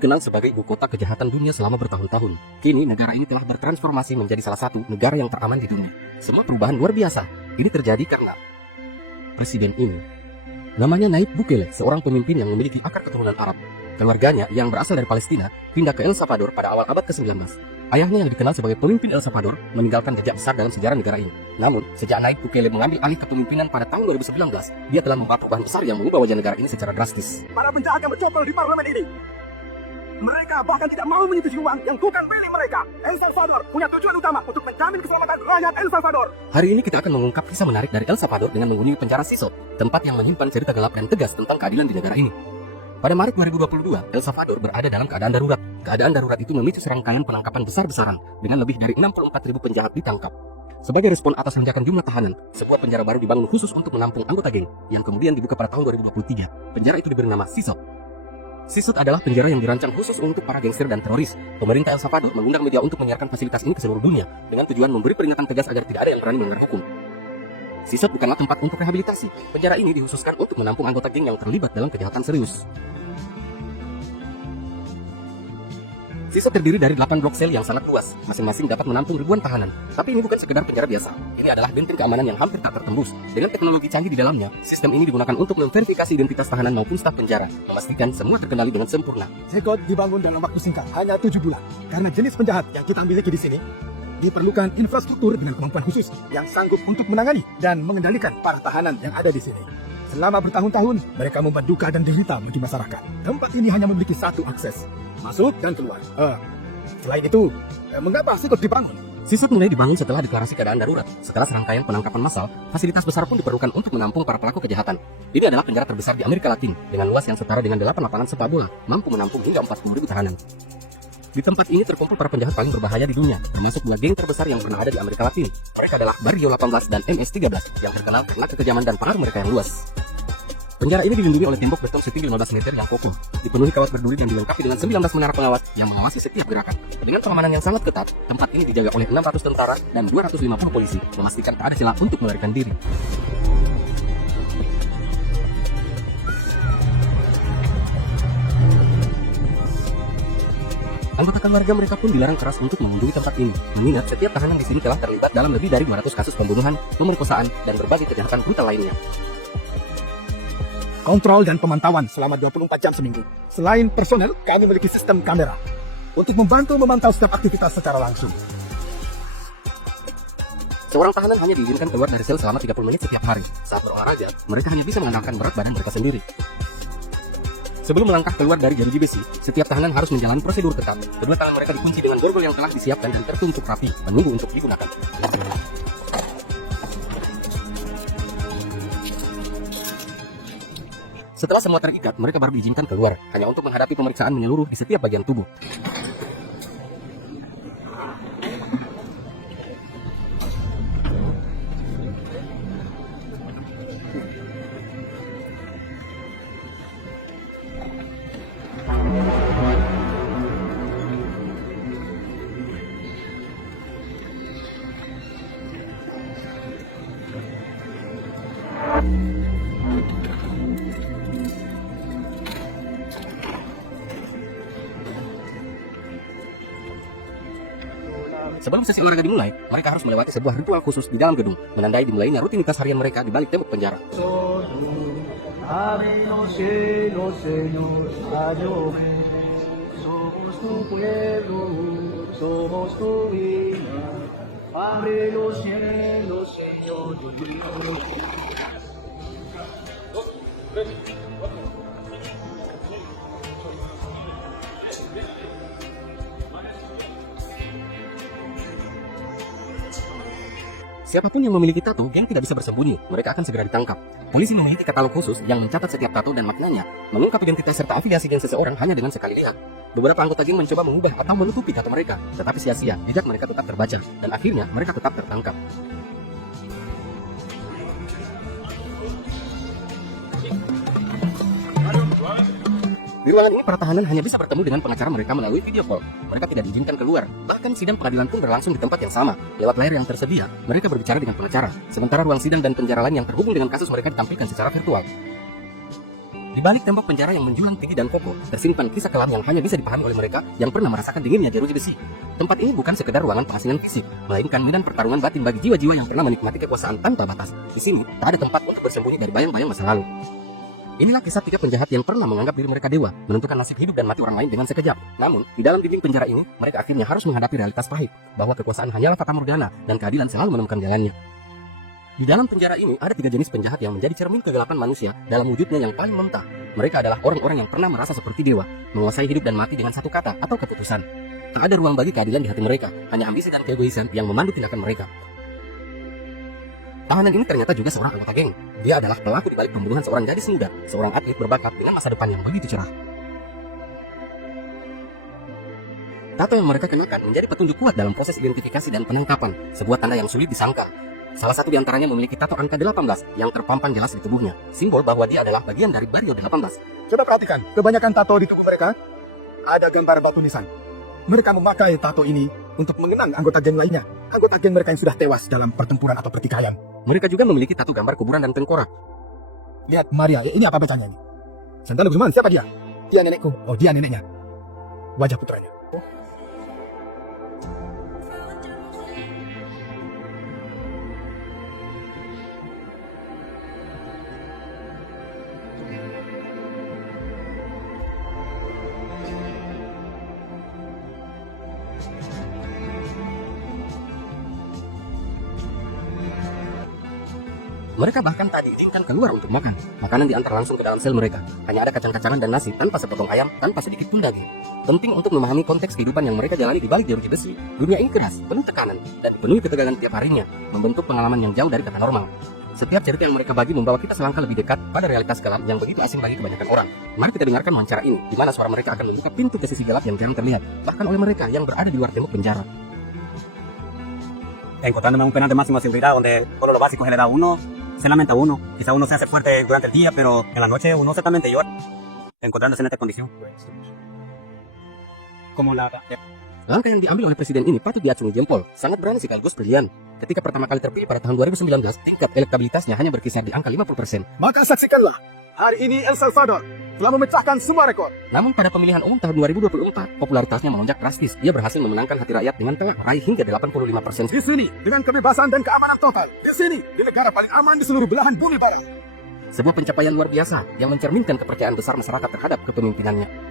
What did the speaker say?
dikenal sebagai ibu kota kejahatan dunia selama bertahun-tahun. Kini negara ini telah bertransformasi menjadi salah satu negara yang teraman di dunia. Semua perubahan luar biasa. Ini terjadi karena presiden ini namanya Nayib Bukele, seorang pemimpin yang memiliki akar keturunan Arab. Keluarganya yang berasal dari Palestina pindah ke El Salvador pada awal abad ke-19. Ayahnya yang dikenal sebagai pemimpin El Salvador meninggalkan jejak besar dalam sejarah negara ini. Namun, sejak Nayib Bukele mengambil alih kepemimpinan pada tahun 2019, dia telah membawa perubahan besar yang mengubah wajah negara ini secara drastis. Para penjahat yang bercokol di parlemen ini, mereka bahkan tidak mau menyetujui uang yang bukan milik mereka. El Salvador punya tujuan utama untuk menjamin keselamatan rakyat El Salvador. Hari ini kita akan mengungkap kisah menarik dari El Salvador dengan mengunjungi penjara Sisot, tempat yang menyimpan cerita gelap dan tegas tentang keadilan di negara ini. Pada Maret 2022, El Salvador berada dalam keadaan darurat. Keadaan darurat itu memicu serangkaian penangkapan besar-besaran dengan lebih dari 64.000 penjahat ditangkap. Sebagai respon atas lonjakan jumlah tahanan, sebuah penjara baru dibangun khusus untuk menampung anggota geng yang kemudian dibuka pada tahun 2023. Penjara itu diberi nama Sisot. Sisot adalah penjara yang dirancang khusus untuk para gangster dan teroris. Pemerintah El Salvador mengundang media untuk menyiarkan fasilitas ini ke seluruh dunia dengan tujuan memberi peringatan tegas agar tidak ada yang berani melanggar hukum. Sisot bukanlah tempat untuk rehabilitasi. Penjara ini dikhususkan untuk menampung anggota geng yang terlibat dalam kejahatan serius. Sisot terdiri dari 8 blok sel yang sangat luas, masing-masing dapat menampung ribuan tahanan. Tapi ini bukan sekedar penjara biasa. Ini adalah benteng keamanan yang hampir tak tertembus. Dengan teknologi canggih di dalamnya, sistem ini digunakan untuk memverifikasi identitas tahanan maupun staf penjara, memastikan semua terkendali dengan sempurna. Sekot dibangun dalam waktu singkat, hanya 7 bulan. Karena jenis penjahat yang kita miliki di sini, diperlukan infrastruktur dengan kemampuan khusus yang sanggup untuk menangani dan mengendalikan para tahanan yang ada di sini. Selama bertahun-tahun, mereka membuat duka dan derita bagi masyarakat. Tempat ini hanya memiliki satu akses, masuk dan keluar. Selain itu, mengapa Sisot dibangun? Sisot mulai dibangun setelah deklarasi keadaan darurat. Setelah serangkaian penangkapan massal, fasilitas besar pun diperlukan untuk menampung para pelaku kejahatan. Ini adalah penjara terbesar di Amerika Latin, dengan luas yang setara dengan 8 lapangan sepak bola, mampu menampung hingga 40.000 tahanan. Di tempat ini terkumpul para penjahat paling berbahaya di dunia, termasuk 2 geng terbesar yang pernah ada di Amerika Latin. Mereka adalah Barrio 18 dan MS-13, yang terkenal karena kekejaman dan pengaruh mereka yang luas. Penjara ini dilindungi oleh tembok beton setinggi 15 meter yang kokoh, dipenuhi kawat berduri yang dilengkapi dengan 19 menara pengawas yang mengawasi setiap gerakan. Dengan pengamanan yang sangat ketat, tempat ini dijaga oleh 600 tentara dan 250 polisi, memastikan tak ada celah untuk melarikan diri. Anggota keluarga mereka pun dilarang keras untuk mengunjungi tempat ini, mengingat setiap tahanan di sini telah terlibat dalam lebih dari 200 kasus pembunuhan, pemerkosaan, dan berbagai kejahatan brutal lainnya. Kontrol dan pemantauan selama 24 jam seminggu. Selain personel, kami memiliki sistem kamera untuk membantu memantau setiap aktivitas secara langsung. Seorang tahanan hanya diizinkan keluar dari sel selama 30 menit setiap hari. Saat berolahraga, mereka hanya bisa mengandalkan berat badan mereka sendiri. Sebelum melangkah keluar dari jeruji besi, setiap tahanan harus menjalani prosedur ketat. Kedua tangan mereka dikunci dengan borgol yang telah disiapkan dan tertutup rapi, menunggu untuk digunakan. Setelah semua terikat, mereka baru diizinkan keluar, hanya untuk menghadapi pemeriksaan menyeluruh di setiap bagian tubuh. Sebelum sesi olahraga dimulai, mereka harus melewati sebuah ritual khusus di dalam gedung, menandai dimulainya rutinitas harian mereka di balik tembok penjara. Siapapun yang memiliki tato, geng tidak bisa bersembunyi. Mereka akan segera ditangkap. Polisi memiliki katalog khusus yang mencatat setiap tato dan maknanya, mengungkap identitas serta afiliasi geng seseorang hanya dengan sekali lihat. Beberapa anggota geng mencoba mengubah atau menutupi tato mereka, tetapi sia-sia. Jejak mereka tetap terbaca, dan akhirnya mereka tetap tertangkap. Di ruangan ini, para tahanan hanya bisa bertemu dengan pengacara mereka melalui video call. Mereka tidak diizinkan keluar. Bahkan sidang pengadilan pun berlangsung di tempat yang sama. Lewat layar yang tersedia, mereka berbicara dengan pengacara. Sementara ruang sidang dan penjara lain yang terhubung dengan kasus mereka ditampilkan secara virtual. Di balik tembok penjara yang menjulang tinggi dan kokoh, tersimpan kisah kelam yang hanya bisa dipahami oleh mereka yang pernah merasakan dinginnya jeruji besi. Tempat ini bukan sekedar ruangan pengasingan fisik, melainkan medan pertarungan batin bagi jiwa-jiwa yang pernah menikmati kekuasaan tanpa batas. Di sini, tak ada tempat untuk bersembunyi dari bayang-bayang masa lalu. Inilah kisah 3 penjahat yang pernah menganggap diri mereka dewa, menentukan nasib hidup dan mati orang lain dengan sekejap. Namun, di dalam dinding penjara ini, mereka akhirnya harus menghadapi realitas pahit, bahwa kekuasaan hanyalah fata morgana dan keadilan selalu menemukan jalannya. Di dalam penjara ini ada 3 jenis penjahat yang menjadi cermin kegelapan manusia dalam wujudnya yang paling mentah. Mereka adalah orang-orang yang pernah merasa seperti dewa, menguasai hidup dan mati dengan satu kata atau keputusan. Tak ada ruang bagi keadilan di hati mereka, hanya ambisi dan keegoisan yang memandu tindakan mereka. Tahanan ini ternyata juga seorang anggota geng. Dia adalah pelaku di balik pembunuhan seorang gadis muda, seorang atlet berbakat dengan masa depan yang begitu cerah. Tato yang mereka kenakan menjadi petunjuk kuat dalam proses identifikasi dan penangkapan, sebuah tanda yang sulit disangka. Salah satu di antaranya memiliki tato angka 18 yang terpampang jelas di tubuhnya, simbol bahwa dia adalah bagian dari Barrio 18. Coba perhatikan, kebanyakan tato di tubuh mereka ada gambar batu nisan. Mereka memakai tato ini untuk mengenang anggota geng lainnya, anggota geng mereka yang sudah tewas dalam pertempuran atau pertikaian. Mereka juga memiliki tato gambar kuburan dan tengkorak. Lihat, Maria, ini apa bacanya ini? Santana Guzman, siapa dia? Dia nenekku. Oh, dia neneknya. Wajah putranya. Mereka bahkan tak diizinkan keluar untuk makan. Makanan diantar langsung ke dalam sel mereka. Hanya ada kacang-kacangan dan nasi tanpa sepotong ayam, tanpa sedikit pun daging. Penting untuk memahami konteks kehidupan yang mereka jalani di balik jeruji besi. Dunia ini keras, penuh tekanan, dan dipenuhi ketegangan tiap harinya, membentuk pengalaman yang jauh dari kata normal. Setiap cerita yang mereka bagi membawa kita selangkah lebih dekat pada realitas kelam yang begitu asing bagi kebanyakan orang. Mari kita dengarkan wawancara ini, di mana suara mereka akan membuka pintu ke sisi gelap yang jarang terlihat, bahkan oleh mereka yang berada di luar tembok penjara. Encontrándome un penal de máxima seguridad donde solo lo básico genera uno, se lamenta uno. Quizá uno se hace fuerte durante el día, pero en la noche uno ciertamente llora, encontrándose en esta condición. Como la... Langkah yang diambil oleh presiden ini patut diacungi jempol, sangat berani sekaligus brilian. Ketika pertama kali terpilih pada tahun 2019, tingkat elektabilitasnya hanya berkisar di angka 50%. Maka saksikanlah, hari ini El Salvador telah memecahkan semua rekor. Namun pada pemilihan umum tahun 2024, popularitasnya melonjak drastis. Dia berhasil memenangkan hati rakyat dengan telak, raih hingga 85%. Di sini, dengan kebebasan dan keamanan total. Di sini, di negara paling aman di seluruh belahan bumi barat. Sebuah pencapaian luar biasa yang mencerminkan kepercayaan besar masyarakat terhadap kepemimpinannya.